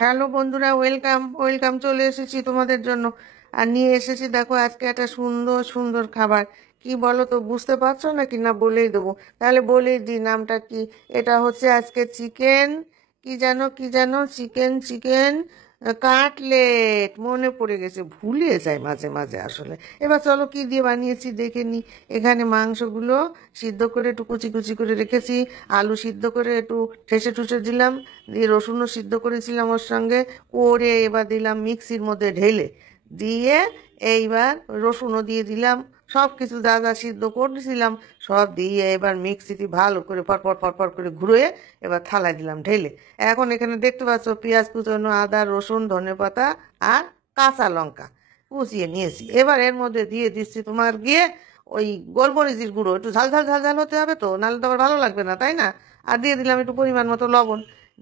Hello বন্ধুরা, welcome welcome. চলে এসেছি তোমাদের জন্য, আর নিয়ে এসেছি দেখো আজকে একটা সুন্দর সুন্দর খাবার। কি বলো তো, বুঝতে পারছো নাকি? না বলেই দেবো? তাহলে বলেই দিই নামটা কি। এটা হচ্ছে আজকে চিকেন, কি যেন চিকেন চিকেন কাটলেট। মনে পড়ে গেছে, ভুলে যায় মাঝে মাঝে আসলে। এবার চলো কি দিয়ে বানিয়েছি দেখে নি। এখানে মাংসগুলো সিদ্ধ করে একটু কুচি কুচি করে রেখেছি, আলু সিদ্ধ করে একটু ঠেসে ঠুসে দিলাম, দিয়ে রসুনও সিদ্ধ করেছিলাম ওর সঙ্গে করে, এবার দিলাম মিক্সির মধ্যে ঢেলে, দিয়ে এইবার রসুনও দিয়ে দিলাম, সব কিছু যা যা সিদ্ধ করেছিলাম সব দিয়ে এবার মিক্সিতে ভালো করে ফটফট ফটফট করে ঘুরিয়ে এবার থালায় দিলাম ঢেলে। এখন এখানে দেখতে পাচ্ছ পেঁয়াজ কুচানো, আদা রসুন ধনেপাতা আর কাঁচা লঙ্কা কুচিয়ে নিয়েছি। এবার এর মধ্যে দিয়ে দিচ্ছি তোমার গিয়ে ওই গোলমরিচের গুঁড়ো। একটু ঝাল ঝাল ঝাল ঝাল হতে হবে তো, নাহলে তো আবার ভালো লাগবে না, তাই না? আর দিয়ে দিলাম একটু পরিমাণ মতো লবণ।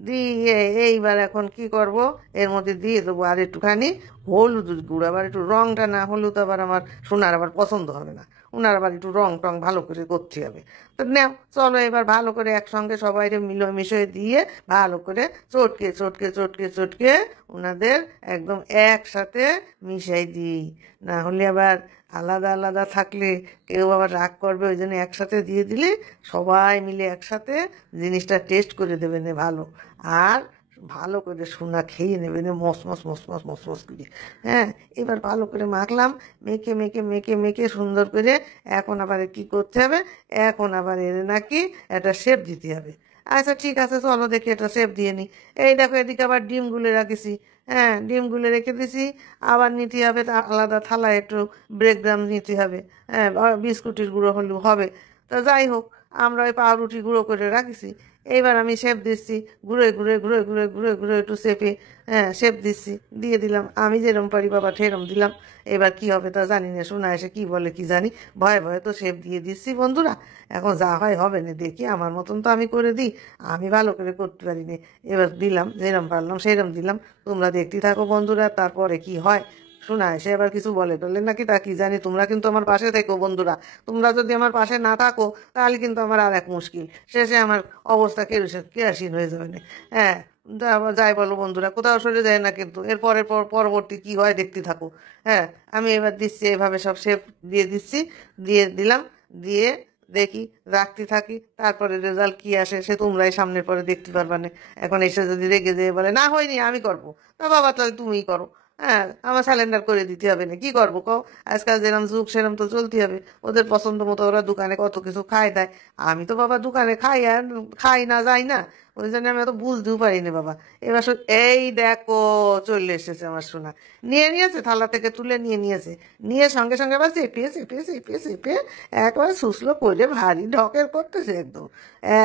দিয়ে এইবার এখন কি করব, এর মধ্যে দিয়ে দেবো আর একটুখানি হলুদ গুঁড়ো। আবার একটু রংটা না হলুদ আবার আমার সোনার আবার পছন্দ হবে না, ওনার আবার একটু রং টং ভালো করে করতে হবে। তো নাও চলো এবার ভালো করে একসঙ্গে সবাই মিশিয়ে দিয়ে ভালো করে চটকে চটকে চটকে চটকে ওনাদের একদম একসাথে মিশাই দিই। না হলে আবার আলাদা আলাদা থাকলে কেউ আবার রাগ করবে, ওই জন্য একসাথে দিয়ে দিলে সবাই মিলে একসাথে জিনিসটা টেস্ট করে দেবে না ভালো। আর ভালো করে সোনা খেয়ে নেবে না, মস মস মস মস মস মস করে। হ্যাঁ, এবার ভালো করে মাখলাম, মেখে মেখে মেখে মেখে সুন্দর করে। এখন আবার কি করতে হবে, এখন আবার এর নাকি একটা শেপ দিতে হবে। আচ্ছা ঠিক আছে, চলো দেখি একটা শেপ দিয়ে নিই। এই দেখো এদিকে আবার ডিম গুলে রাখেছি। হ্যাঁ, ডিম গুলে রেখে দিছি। আবার নিতে হবে আলাদা থালায় একটু ব্রেড গ্রাম নিতে হবে। হ্যাঁ, বিস্কুটের গুঁড়ো হলেও হবে। তা যাই হোক, আমরা ওই পাউরুটি গুঁড়ো করে রাখিছি। এইবার আমি শেপ দিচ্ছি, ঘুরে ঘুরে ঘুরে ঘুরে ঘুরে ঘুরে একটু শেপে। হ্যাঁ, শেপ দিচ্ছি, দিয়ে দিলাম আমি যেরম পারি বাবা সেরম দিলাম। এবার কি হবে তা জানি না, শোনা এসে কি বলে কি জানি, ভয়ে ভয়ে তো শেপ দিয়ে দিচ্ছি বন্ধুরা। এখন যা হয় হবে না, দেখি আমার মতন তো আমি করে দিই, আমি ভালো করে করতে পারি না। এবার দিলাম যেরম পারলাম সেরম দিলাম, তোমরা দেখতে থাকো বন্ধুরা তারপরে কি হয়। শোনা সে আবার কিছু বলে টলে নাকি তা কি জানি। তোমরা কিন্তু আমার পাশে থেকো বন্ধুরা, তোমরা যদি আমার পাশে না থাকো তাহলে কিন্তু আমার আর এক মুশকিল, শেষে আমার অবস্থা কেরাসিন হয়ে যাবে না। হ্যাঁ, যাই বলো বন্ধুরা, কোথাও সরে যায় না কিন্তু, এর পরের পরবর্তী কি হয় দেখতে থাকো। হ্যাঁ, আমি এবার দিচ্ছি এভাবে সব শেপ দিয়ে দিচ্ছি, দিয়ে দিলাম, দিয়ে দেখি রাখতে থাকি, তারপরে রেজাল্ট কি আসে সে তোমরাই সামনের পরে দেখতে পারবা না। এখন এসে যদি রেগে যেয়ে বলে না হয়নি আমি করবো, তা বাবা তাহলে তুমিই করো। হ্যাঁ, আমার স্যালেন্ডার করে দিতে হবে না, কি করবো কও? আজকাল যেরকম যুগ সেরকম তো চলতে হবে। ওদের পছন্দ মতো ওরা দোকানে কত কিছু খায় দেয়, আমি তো বাবা দোকানে খাই আর খাই না যাই না, ওই জন্য আমি অত বুঝতেও পারি না বাবা। এবার এই দেখো চলে এসেছে আমার সোনা, নিয়ে নিয়েছে থালা থেকে তুলে নিয়ে নিয়েছে, নিয়ে সঙ্গে সঙ্গে আবার চেপে চেপে চেপে চেপে একবার শুষলো করে ভারী ঢকের করতেছে একদম,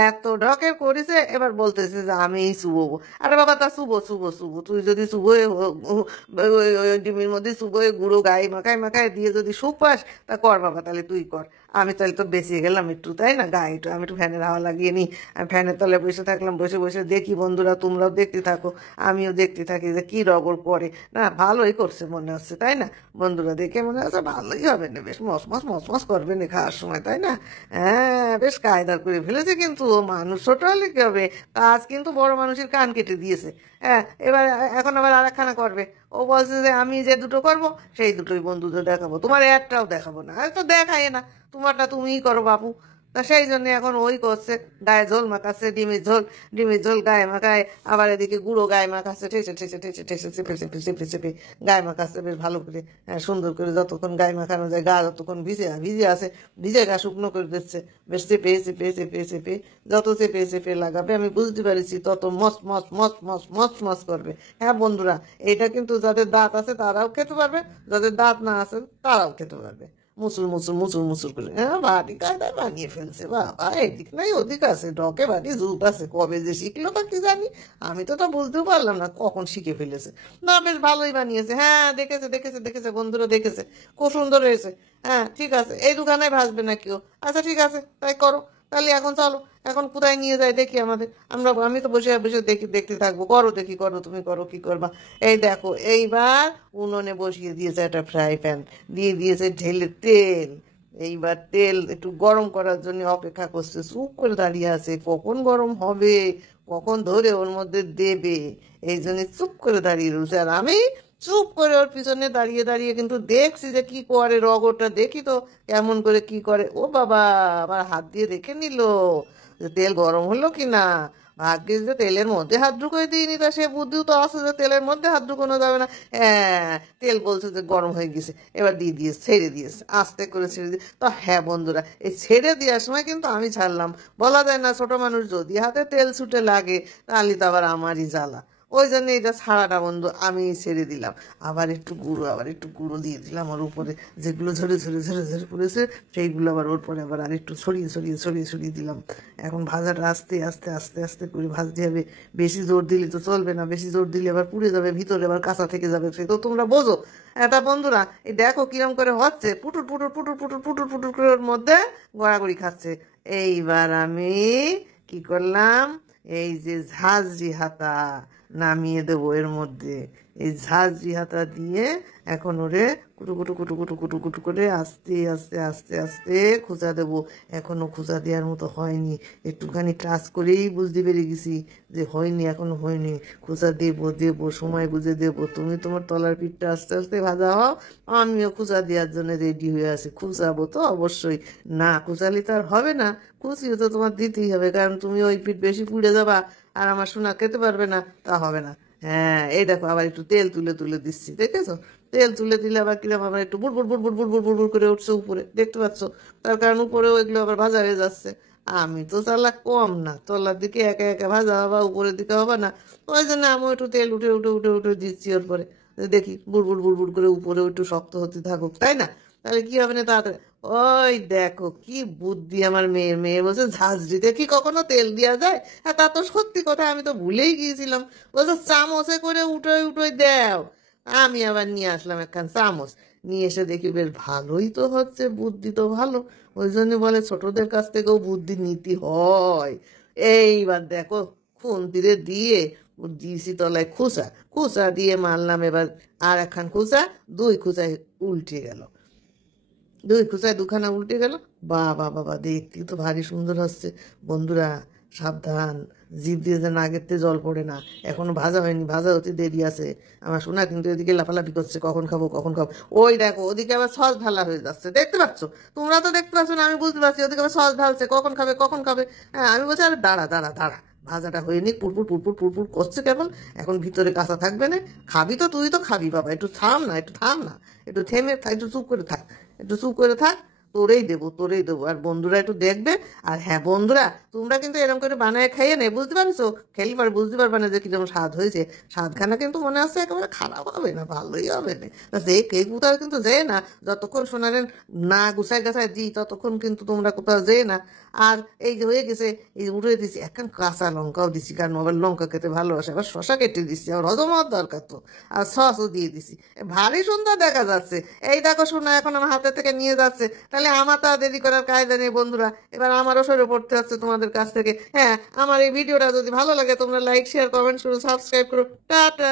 এত ঢকের করেছে। এবার বলতেছে যে আমি শুভবো। আরে বাবা তা শুভ শুভ শুভ, তুই যদি শুভ ওই ডিমের মধ্যে শুভ গুঁড়ো গায়ে মাখায় মাখায় দিয়ে যদি সুপ পাস তা কর বাবা, তাহলে তুই কর। আমি তাহলে তো বেঁচে গেলাম একটু, তাই না? গায়ে একটু আমি একটু ফ্যানের হাওয়া লাগিয়ে নিই। আমি ফ্যানের তলায় বসে থাকলাম, বসে বসে দেখি বন্ধুরা তোমরাও দেখতে থাকো, আমিও দেখতে থাকি যে কী রগড় করে। না ভালোই করছে মনে হচ্ছে, তাই না বন্ধুরা? দেখে মনে হচ্ছে ভালোই হবে না, বেশ মস মস মস মস করবে না খাওয়ার সময়, তাই না? হ্যাঁ, বেশ কায়দার করে ফেলেছে কিন্তু ও। মানুষ ছোট হলে কি হবে, কাজ কিন্তু বড় মানুষের কান কেটে দিয়েছে। হ্যাঁ, এবার এখন আবার আর একখানা করবে। ও বলছে যে আমি যে দুটো করব সেই দুটোই বন্ধুদের দেখাবো, তোমার একটাও দেখাবো না। আরে তো দেখাই না, তোমারটা তুমিই করো বাপু। তা সেই জন্য এখন ওই করছে, গায়ে ঝোল মাখাচ্ছে, ডিমের ঝোল গায়ে মাখায়, আবার এদিকে গুঁড়ো গায়ে মাখাচ্ছে, ঠেসে ঠেসে ঠেসে ঠেসে চেপে চেপে চেপে চেপে গায়ে মাখাচ্ছে বেশ ভালো করে। হ্যাঁ, সুন্দর করে যতক্ষণ গায়ে মাখানো যায়, গা যতক্ষণ ভিজে ভিজে আছে, ভিজে গা শুকনো করে দিচ্ছে, বেশ চেপে চেপে চেপে চেপে যত চেপে চেপে লাগাবে আমি বুঝতে পারছি তত মস মস মস মস মস মস করবে। হ্যাঁ বন্ধুরা, এটা কিন্তু যাদের দাঁত আছে তারাও খেতে পারবে, যাদের দাঁত না আছে তারাও খেতে পারবে। মুসুর মুসুর মুসুর মুসুর করে, হ্যাঁ বাড়ি কায়দায় বানিয়ে ফেলছে বাবা, এদিক নাই ওদিক আছে, ঢকে বাড়ি জুত আছে, কবে যে শিখলো তা কি জানি। আমি তো তা বুঝতেও পারলাম না কখন শিখে ফেলেছে। না বেশ ভালোই বানিয়েছে, হ্যাঁ দেখেছে দেখেছে দেখেছে বন্ধুরা দেখেছে, খুব সুন্দর হয়েছে। হ্যাঁ ঠিক আছে, এই দোকানে ভাসবে না কেউ। আচ্ছা ঠিক আছে তাই করো, তাহলে এখন চলো, এখন কোথায় নিয়ে যায় দেখি আমাদের, আমি তো বসে বসে দেখি, দেখতে থাকবো। করো দেখি, করো, তুমি করো, কি করবা। এই দেখো, এইবার উনুনে বসিয়ে দিয়েছে একটা ফ্রাই প্যান, দিয়ে দিয়েছে ঢেলে তেল। এইবার তেল একটু গরম করার জন্য অপেক্ষা করছে, চুপ করে দাঁড়িয়ে আছে কখন গরম হবে, কখন ধরে ওর মধ্যে দেবে। এই জন্য চুপ করে দাঁড়িয়ে রয়েছে, আর আমি চুপ করে ওর পিছনে দাঁড়িয়ে দাঁড়িয়ে কিন্তু দেখছি যে কি করে, রগরটা দেখি তো কেমন করে কি করে। ও বাবা, আমার হাত দিয়ে দেখে নিল যে তেল গরম হলো কি না। ভাগ্যিস যে তেলের মধ্যে হাত ঢুকিয়ে দিইনি, তা সে বুদ্ধিও তো আছে যে তেলের মধ্যে হাত ঢুকানো যাবে না। হ্যাঁ, তেল বলছে যে গরম হয়ে গেছে, এবার দিয়ে দিয়েছে, ছেড়ে দিয়েছে, আস্তে করে ছেড়ে দিয়ে। তো হ্যাঁ বন্ধুরা, এই ছেড়ে দেওয়ার সময় কিন্তু আমি ছাড়লাম। বলা যায় না, ছোট মানুষ যদি হাতে তেল ছুটে লাগে তাহলে তো আবার আমারই জ্বালা। ওই জন্য এটা ছাড়াটা বন্ধু আমি ছেড়ে দিলাম। আবার একটু গুঁড়ো দিয়ে দিলাম ওর উপরে, যেগুলো ঝরে ঝরে ঝরে ঝরে পড়েছে সেইগুলো আবার ওর পরে আবার আরেকটু ছড়িয়ে ছড়িয়ে ছড়িয়ে ছড়িয়ে দিলাম। এখন ভাজাটা আস্তে আস্তে আস্তে আস্তে করে ভাজতে হবে। বেশি জোর দিলে তো চলবে না, বেশি জোর দিলে আবার পুড়ে যাবে, ভিতরে আবার কাঁচা থেকে যাবে, সে তো তোমরা বোঝো। এটা বন্ধুরা, এই দেখো কিরম করে হচ্ছে, পুটুর পুটুর পুটুর পুটুর পুটুর পুটুর করে ওর মধ্যে গড়াগড়ি খাচ্ছে। এইবার আমি কি করলাম, এই যে ঝাঁঝরি হাতা নামিয়ে দেবো এর মধ্যে। এই ঝাঁঝরি হাতা দিয়ে এখন ওরে কুটু কুটু কুটু কুটু কুটু কুটু করে আস্তে আস্তে আস্তে আস্তে খোঁচা দেবো। এখনো খোঁচা দেওয়ার মতো হয়নি, একটুখানি ক্লাস করেই বুঝতে পেরে গেছি যে হয়নি, এখনো হয়নি। খোঁচা দেবো দেবো, সময় বুঝে দেবো। তুমি তোমার তলার পিঠটা আস্তে আস্তে ভাজা হও, আমিও খোঁচা দেওয়ার জন্য রেডি হয়ে আছি। খুঁচাবো তো অবশ্যই, না খুঁচালে তো আর হবে না, খুঁচিয়ে তো তোমার দিতেই হবে, কারণ তুমি ওই পিঠ বেশি পুড়ে যাবা আর আমার সোনা খেতে পারবে না, তা হবে না। হ্যাঁ, এই দেখো আবার একটু তেল তুলে তুলে দিচ্ছি, দেখেছো? তেল তুলে দিলে আবার কিরম আবার একটু বুড় বুড় বুড় বুড় বুড় বুড় বুড় বুড় করে উঠছে উপরে, দেখতে পাচ্ছ? তার কারণ উপরেও এগুলো আবার ভাজা হয়ে যাচ্ছে। আমি তো চালাক কম না, তলার দিকে একা একা ভাজা হবা, উপরের দিকে হবে না। ওই জন্য আমি একটু তেল উঠে উঠে উঠে উঠে দিচ্ছি ওর পরে, দেখি বুড় বুড় বুড় বুড় করে উপরেও একটু শক্ত হতে থাকুক, তাই না? তাহলে কি হবে না তাড়াতাড়ি। ওই দেখো কি বুদ্ধি আমার মেয়ের, মেয়ে বলছে ঝাঁঝরিতে কি কখনো তেল দেওয়া যায়? হ্যাঁ, তা তো সত্যি কথা, আমি তো ভুলেই গিয়েছিলাম। বলছে চামচে করে উঠোই উঠোই দেও। আমি আবার নিয়ে আসলাম একখান চামচ, নিয়ে এসে দেখি বেশ ভালোই তো হচ্ছে, বুদ্ধি তো ভালো। ওই জন্য বলে ছোটদের কাছ থেকেও বুদ্ধি নিতে হয়। এইবার দেখো, খুন্তিরে দিয়ে দিয়েছি তলায় খোঁচা, খোঁচা দিয়ে মারলাম এবার আর একখান খোঁচা, দুই খোঁচায় উল্টে গেল, দুই খোঁচায় দুখানা উল্টে গেল। বাবা বাবা, দেখতে তো ভারী সুন্দর হচ্ছে। বন্ধুরা সাবধান, জিভ দিয়ে যেন আগের থেকে জল পড়ে না, এখনো ভাজা হয়নি, ভাজা হতে দেরি আছে। আমার সোনা কিন্তু এদিকে লাফালাফি করছে, কখন খাবো কখন খাবো। ওই দেখো ওদিকে আবার সস ঢালা হয়ে যাচ্ছে, দেখতে পাচ্ছ? তোমরা তো দেখতে পাচ্ছ না, আমি বুঝতে পারছি, ওদিকে আবার সস ঢালছে, কখন খাবে কখন খাবে। হ্যাঁ, আমি বলছি আরে দাঁড়া দাঁড়া দাঁড়া, ভাজাটা হয়নি, পুরপুর পুরপুর পুরপুর করছে কেমন, এখন ভিতরে কাঁচা থাকবে না। খাবি তো, তুই তো খাবি বাবা, একটু থাম না, একটু থাম না, একটু থেমে থাক, একটু চুপ করে থাক, একটু চুপ করে থাক। তোরেই দেবো, তোরেই দেবো, আর বন্ধুরা একটু দেখবে। আর হ্যাঁ বন্ধুরা, তোমরা কিন্তু এরকম করে বানায় খাইয়ে নেই, বুঝতে পারছো? খেলে পরে বুঝতে পারবে না যে কিরকম স্বাদ হয়েছে। স্বাদখানা কিন্তু মনে হচ্ছে একেবারে খারাপ হবে না, ভালোই হবে না। তা যে কেক কোথাও কিন্তু যেয়ে না, যতক্ষণ শোনালেন না গুছায় গাছায় দিই ততক্ষণ কিন্তু তোমরা কোথাও যেয়ে না। আর এই যে হয়ে গেছে, এই যে উঠে দিচ্ছি, একখান কাঁচা লঙ্কাও দিচ্ছি, কারণ আবার লঙ্কা খেতে ভালোবাসে, আবার শশা কেটে দিচ্ছি, আবার হজম হওয়ার দরকার তো, আর সসও দিয়ে দিছি। ভারী সুন্দর দেখা যাচ্ছে। এই দেখো শোনা, এখন আমার হাতে থেকে নিয়ে যাচ্ছে, তাহলে আমার তো আর দেরি করার কায়দা নেই বন্ধুরা, এবার আমারও সরে পড়তে হচ্ছে তোমাদের কাছ থেকে। হ্যাঁ, আমার এই ভিডিওটা যদি ভালো লাগে তোমরা লাইক শেয়ার কমেন্ট করো, সাবস্ক্রাইব করো। টাটা।